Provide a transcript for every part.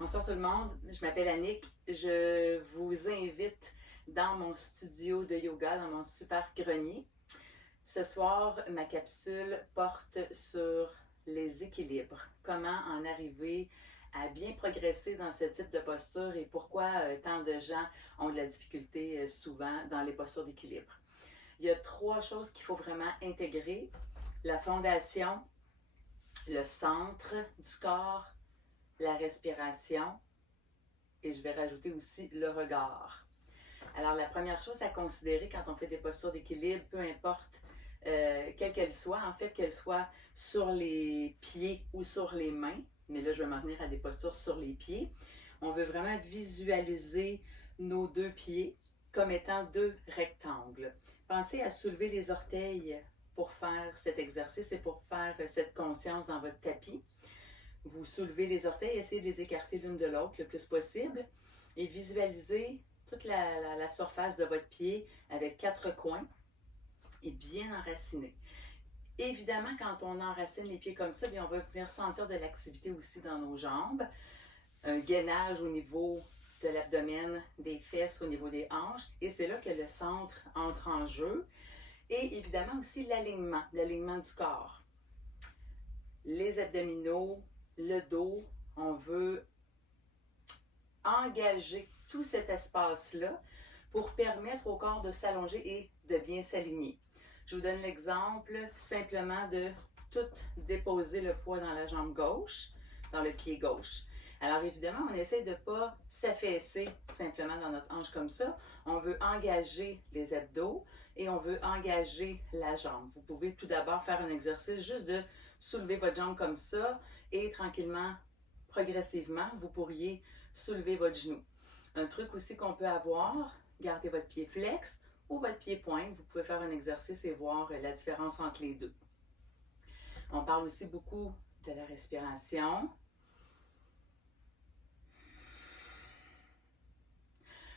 Bonsoir tout le monde, je m'appelle Annick. Je vous invite dans mon studio de yoga, dans mon super grenier. Ce soir, ma capsule porte sur les équilibres. Comment en arriver à bien progresser dans ce type de posture et pourquoi tant de gens ont de la difficulté souvent dans les postures d'équilibre. Il y a trois choses qu'il faut vraiment intégrer. La fondation, le centre du corps, la respiration et je vais rajouter aussi le regard. Alors la première chose à considérer quand on fait des postures d'équilibre, peu importe quelle qu'elle soit, en fait qu'elle soit sur les pieds ou sur les mains, mais là je vais m'en venir à des postures sur les pieds, on veut vraiment visualiser nos deux pieds comme étant deux rectangles. Pensez à soulever les orteils pour faire cet exercice et pour faire cette conscience dans votre tapis. Vous soulevez les orteils, essayez de les écarter l'une de l'autre le plus possible et visualisez toute la surface de votre pied avec quatre coins et bien enraciné. Évidemment, quand on enracine les pieds comme ça, bien, on va venir sentir de l'activité aussi dans nos jambes, un gainage au niveau de l'abdomen, des fesses, au niveau des hanches, et c'est là que le centre entre en jeu, et évidemment aussi l'alignement du corps. Les abdominaux, le dos, on veut engager tout cet espace-là pour permettre au corps de s'allonger et de bien s'aligner. Je vous donne l'exemple simplement de tout déposer le poids dans la jambe gauche, dans le pied gauche. Alors évidemment, on essaie de ne pas s'affaisser simplement dans notre hanche comme ça. On veut engager les abdos et on veut engager la jambe. Vous pouvez tout d'abord faire un exercice juste de soulever votre jambe comme ça et tranquillement, progressivement, vous pourriez soulever votre genou. Un truc aussi qu'on peut avoir, gardez votre pied flex ou votre pied pointe. Vous pouvez faire un exercice et voir la différence entre les deux. On parle aussi beaucoup de la respiration.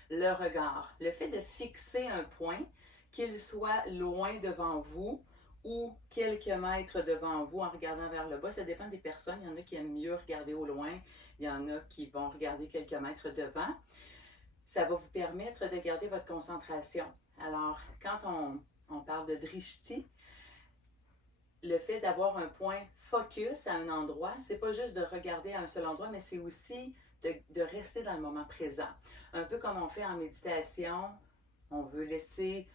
Le regard, le fait de fixer un point, qu'il soit loin devant vous ou quelques mètres devant vous en regardant vers le bas, ça dépend des personnes. Il y en a qui aiment mieux regarder au loin, il y en a qui vont regarder quelques mètres devant. Ça va vous permettre de garder votre concentration. Alors, quand on parle de drishti, le fait d'avoir un point focus à un endroit, c'est pas juste de regarder à un seul endroit, mais c'est aussi de rester dans le moment présent. Un peu comme on fait en méditation, on veut laisser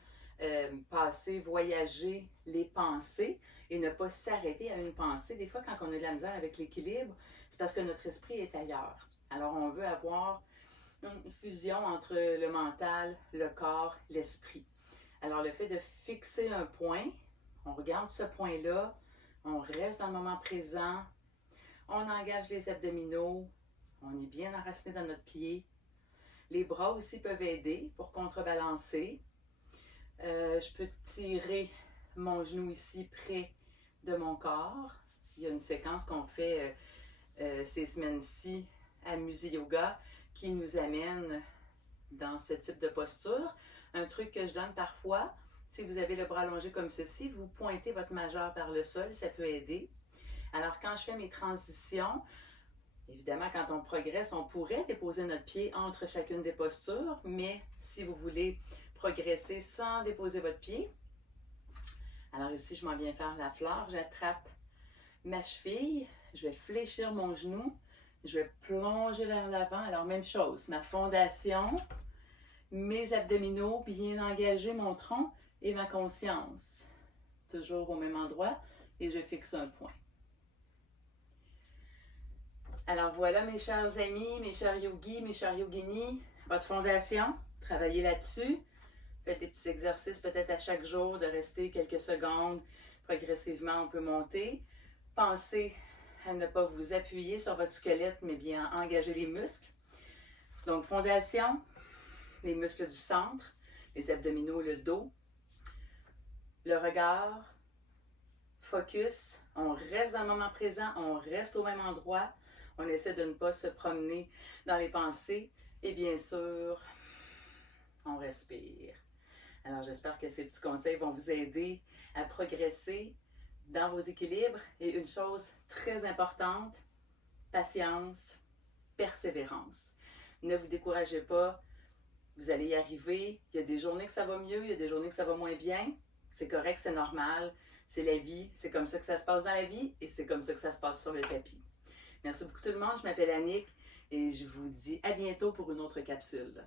passer, voyager les pensées et ne pas s'arrêter à une pensée. Des fois, quand on a de la misère avec l'équilibre, c'est parce que notre esprit est ailleurs. Alors, on veut avoir une fusion entre le mental, le corps, l'esprit. Alors, le fait de fixer un point, on regarde ce point-là, on reste dans le moment présent, on engage les abdominaux, on est bien enraciné dans notre pied. Les bras aussi peuvent aider pour contrebalancer. Je peux tirer mon genou ici près de mon corps. Il y a une séquence qu'on fait ces semaines-ci à Musée Yoga qui nous amène dans ce type de posture. Un truc que je donne parfois, si vous avez le bras allongé comme ceci, vous pointez votre majeur vers le sol, ça peut aider. Alors quand je fais mes transitions, évidemment quand on progresse, on pourrait déposer notre pied entre chacune des postures, mais si vous voulez progresser sans déposer votre pied, alors ici je m'en viens faire la fleur, j'attrape ma cheville, je vais fléchir mon genou, je vais plonger vers l'avant. Alors même chose, ma fondation, mes abdominaux bien engagés, mon tronc et ma conscience. Toujours au même endroit et je fixe un point. Alors voilà mes chers amis, mes chers yogis, mes chers yoginis, votre fondation, travaillez là-dessus. Faites des petits exercices peut-être à chaque jour de rester quelques secondes. Progressivement, on peut monter. Pensez à ne pas vous appuyer sur votre squelette, mais bien engager les muscles. Donc fondation, les muscles du centre, les abdominaux, le dos, le regard, focus, on reste dans le moment présent, on reste au même endroit, on essaie de ne pas se promener dans les pensées et bien sûr, on respire. Alors j'espère que ces petits conseils vont vous aider à progresser dans vos équilibres et une chose très importante, patience. persévérance. Ne vous découragez pas, vous allez y arriver. Il y a des journées que ça va mieux, il y a des journées que ça va moins bien. C'est correct, c'est normal, c'est la vie, c'est comme ça que ça se passe dans la vie et c'est comme ça que ça se passe sur le tapis. Merci beaucoup tout le monde, je m'appelle Annick et je vous dis à bientôt pour une autre capsule.